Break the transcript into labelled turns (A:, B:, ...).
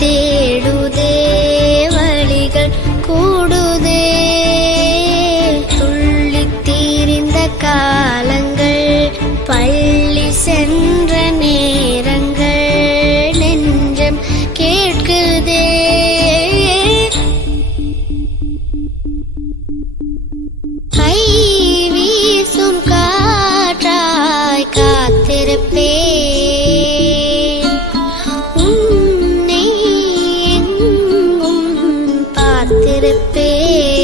A: தேடுதே வழிகள் கூடுதே. துள்ளி தீரிந்த காலங்கள் பள்ளி சென்ற நேரங்கள் நெஞ்சம் கேட்குதே. கை வீசும் காற்றாய் it be?